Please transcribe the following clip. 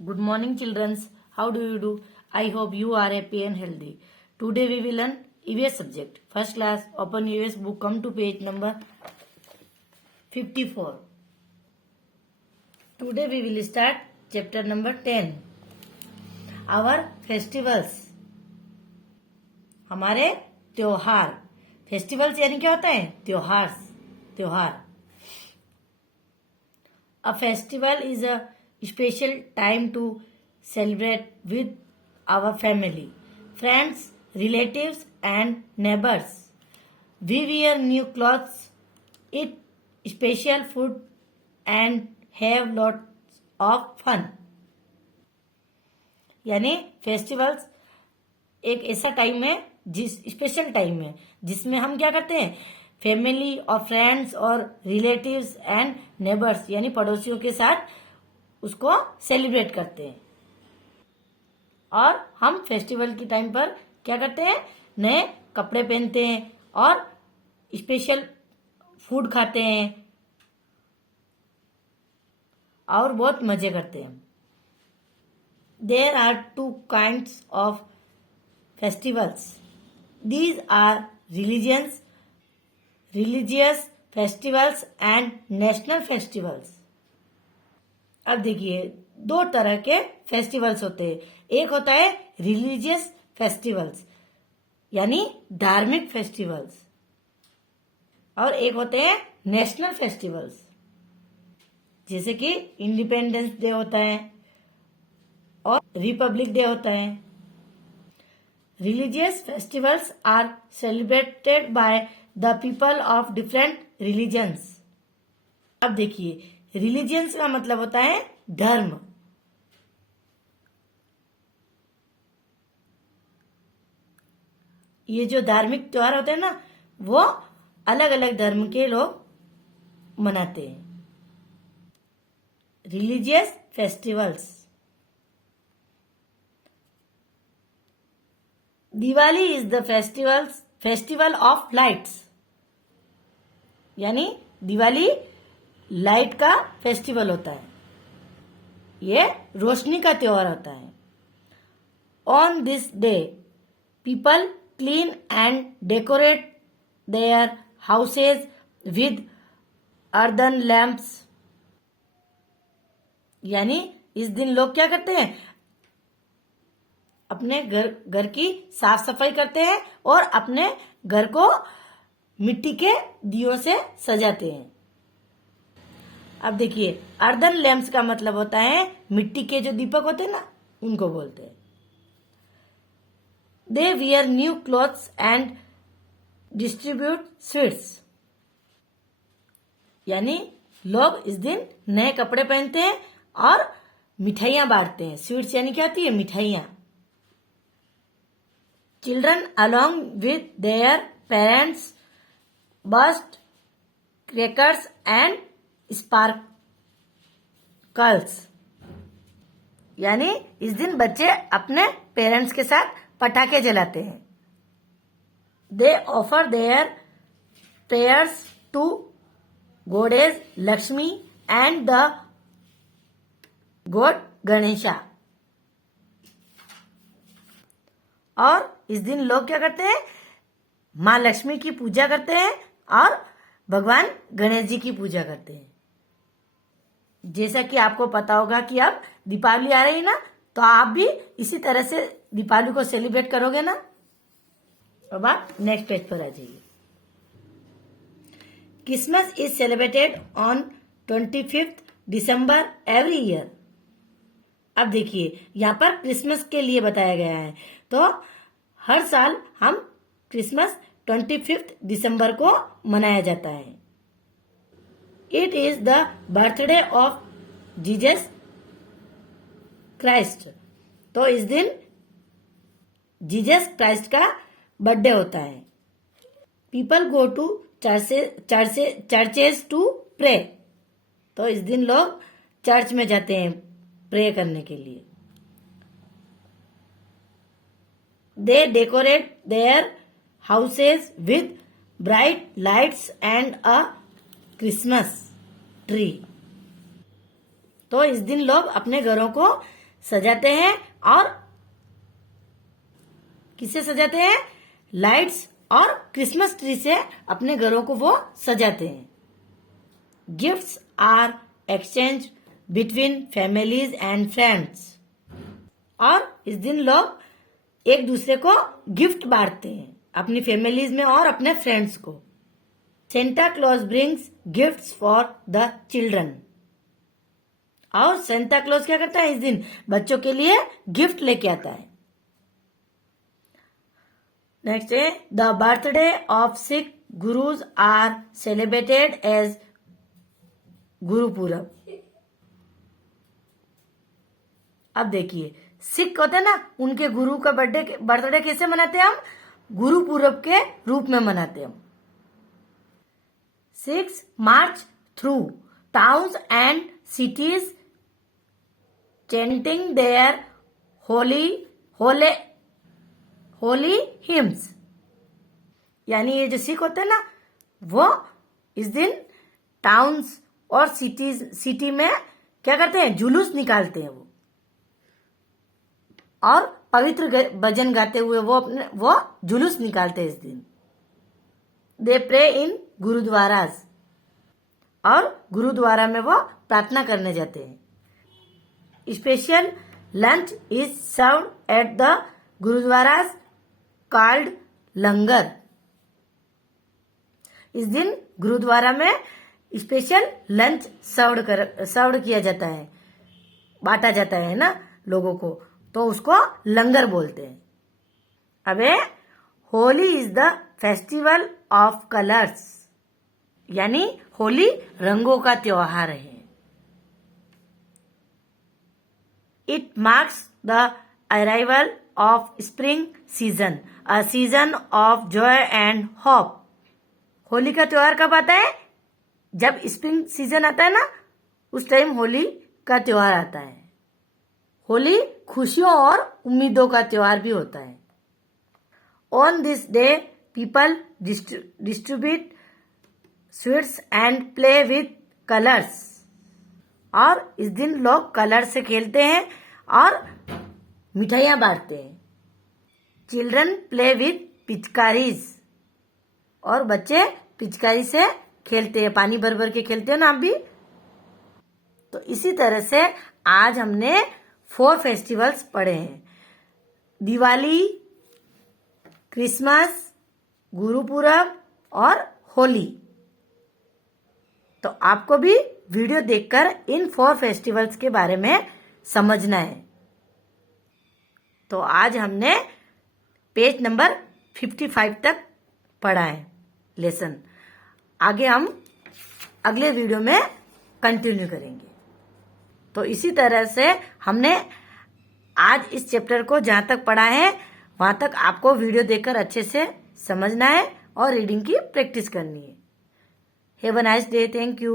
Good morning, children. How do you do? I hope you are happy and healthy. Today we will learn EVS subject. First class, open EVS book. Come to page number 54. Today we will start chapter number 10. Our festivals. हमारे त्योहार. Festivals यानी क्या होता है? त्योहार. A festival is a special time to celebrate with our family, friends, relatives and neighbors. We wear new clothes, eat special food and have lots of fun. यानी festivals एक ऐसा टाइम है, स्पेशल टाइम है जिसमें हम क्या करते हैं? फैमिली और फ्रेंड्स और रिलेटिव्स एंड नेबर्स यानी पड़ोसियों के साथ उसको सेलिब्रेट करते हैं. और हम फेस्टिवल के टाइम पर क्या करते हैं? नए कपड़े पहनते हैं और स्पेशल फूड खाते हैं और बहुत मजे करते हैं. There are 2 kinds of festivals. These are religious festivals and national festivals. अब देखिए 2 तरह के फेस्टिवल्स होते हैं. एक होता है रिलीजियस फेस्टिवल्स यानी धार्मिक फेस्टिवल्स और एक होते हैं नेशनल फेस्टिवल्स जैसे कि इंडिपेंडेंस डे होता है और रिपब्लिक डे होता है. Religious festivals are celebrated by the people of different religions. अब देखिए रिलीजियंस का मतलब होता है धर्म. ये जो धार्मिक त्योहार होते हैं ना वो अलग अलग धर्म के लोग मनाते हैं. Religious festivals. Diwali is the festival of lights यानी दिवाली लाइट का फेस्टिवल होता है. ये रोशनी का त्योहार होता है. On this day people clean and decorate their houses with earthen lamps यानी इस दिन लोग क्या करते हैं? अपने घर की साफ सफाई करते हैं और अपने घर को मिट्टी के दियों से सजाते हैं. अब देखिए अर्दन लैम्प्स का मतलब होता है मिट्टी के जो दीपक होते हैं ना उनको बोलते हैं. They wear new clothes and distribute sweets यानी लोग इस दिन नए कपड़े पहनते हैं और मिठाइयां बांटते हैं. स्वीट्स यानी क्या होती है? मिठाइयां. Children along with their parents burst crackers and sparkles यानी इस दिन बच्चे अपने पेरेंट्स के साथ पटाखे जलाते हैं. They offer their prayers to goddess Lakshmi and the god Ganesha. और इस दिन लोग क्या करते हैं? माँ लक्ष्मी की पूजा करते हैं और भगवान गणेश जी की पूजा करते हैं. जैसा कि आपको पता होगा कि अब दीपावली आ रही है ना तो आप भी इसी तरह से दीपावली को सेलिब्रेट करोगे ना. अब आप नेक्स्ट पेज पर आ जाइए. Christmas is celebrated on 25th December every year. अब देखिए यहाँ पर क्रिसमस के लिए बताया गया है तो हर साल हम क्रिसमस 25th दिसंबर को मनाया जाता है. It is the birthday of Jesus Christ. तो इस दिन जीसस क्राइस्ट का बर्थडे होता है. People go to churches to pray. तो इस दिन लोग चर्च में जाते हैं प्रे करने के लिए. They decorate their houses with bright lights and a Christmas tree. तो इस दिन लोग अपने घरों को सजाते हैं और किससे सजाते हैं? लाइट्स और क्रिसमस ट्री से अपने घरों को वो सजाते हैं। Gifts are exchange between families and friends. और इस दिन लोग एक दूसरे को गिफ्ट बांटते हैं, अपनी फैमिलीज में और अपने फ्रेंड्स को। Santa Claus brings gifts for the children. और सेंटा क्लॉज क्या करता है? इस दिन बच्चों के लिए गिफ्ट लेके आता है। नेक्स्ट है the birthday of Sikh gurus are celebrated as Gurpurab. अब देखिए, सिख होते हैं ना, उनके गुरु का बर्थडे कैसे मनाते हैं हम? गुरुपूरब के रूप में मनाते हैं हम। Sikhs march through towns and cities chanting their holy hymns। यानी ये जो सिख होते हैं ना, वो इस दिन टाउन्स और सिटी में क्या करते हैं? जुलूस निकालते हैं वो, और पवित्र भजन गाते हुए वो जुलूस निकालते हैं इस दिन। They pray in gurdwaras. और गुरुद्वारा में वो प्रार्थना करने जाते हैं। Special lunch is served at the gurdwaras called langar. इस दिन गुरुद्वारा में स्पेशल लंच सर्व्ड किया जाता है, बांटा जाता है ना लोगों को, तो उसको लंगर बोलते हैं। अबे Holi is the festival of colours. यानी होली रंगों का त्योहार है। It marks the arrival of spring season, a season of Joy and hope. Holi का त्योहार कब आता है? जब स्प्रिंग सीजन आता है ना, उस टाइम होली का त्योहार आता है। होली खुशियों और उम्मीदों का त्योहार भी होता है। On this day people distribute sweets and play with colours. और इस दिन लोग कलर से खेलते हैं और मिठाइयां बांटते हैं। Children play with pichkaris. और बच्चे पिचकारी से खेलते हैं, पानी भर भर के खेलते हैं ना आप भी। तो इसी तरह से आज हमने 4 फेस्टिवल्स पढ़े हैं: दिवाली, क्रिसमस, गुरुपूरब और होली। तो आपको भी वीडियो देखकर इन 4 फेस्टिवल्स के बारे में समझना है। तो आज हमने पेज नंबर 55 तक पढ़ा है लेसन। आगे हम अगले वीडियो में कंटिन्यू करेंगे। तो इसी तरह से हमने आज इस चैप्टर को जहां तक पढ़ा है वहां तक आपको वीडियो देखकर अच्छे से समझना है और रीडिंग की प्रैक्टिस करनी है। Have a nice day. Thank you.